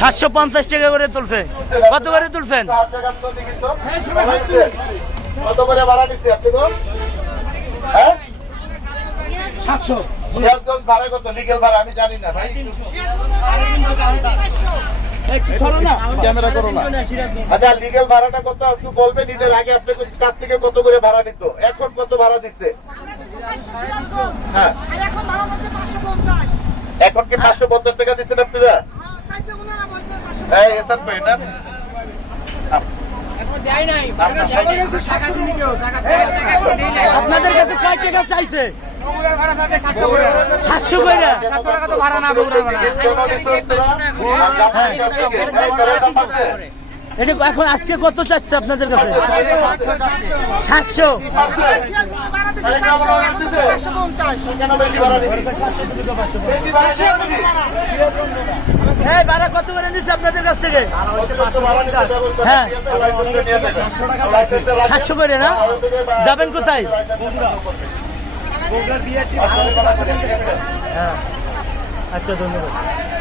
750 টাকা করে তুলছে। কত করে তুলছেন? কত করে ভাড়া দিচ্ছি আপনি তো? হ্যাঁ 700। সিরাজগঞ্জ ভাড়া কত? লিগেল ভাড়া আমি জানি না ভাই। ক্যামেরা করো না। আচ্ছা লিগেল ভাড়াটা কত একটু বলবেন নিজের আগে আপনি কাছ থেকে কত করে ভাড়া নিত, এখন কত ভাড়া দিচ্ছে? হ্যাঁ এখন কি 550 টাকা দিচ্ছেন আপনারা? আপনাদের কাছে কয় টাকা চাইছে? 700 কইরা। এটা এখন আজকে কত চাচ্ছে আপনাদের কাছে? 700। এই ভাড়া কত করে নিচ্ছে আপনাদের কাছ থেকে? হ্যাঁ 700 করে না? যাবেন কোথায়? হ্যাঁ আচ্ছা ধন্যবাদ।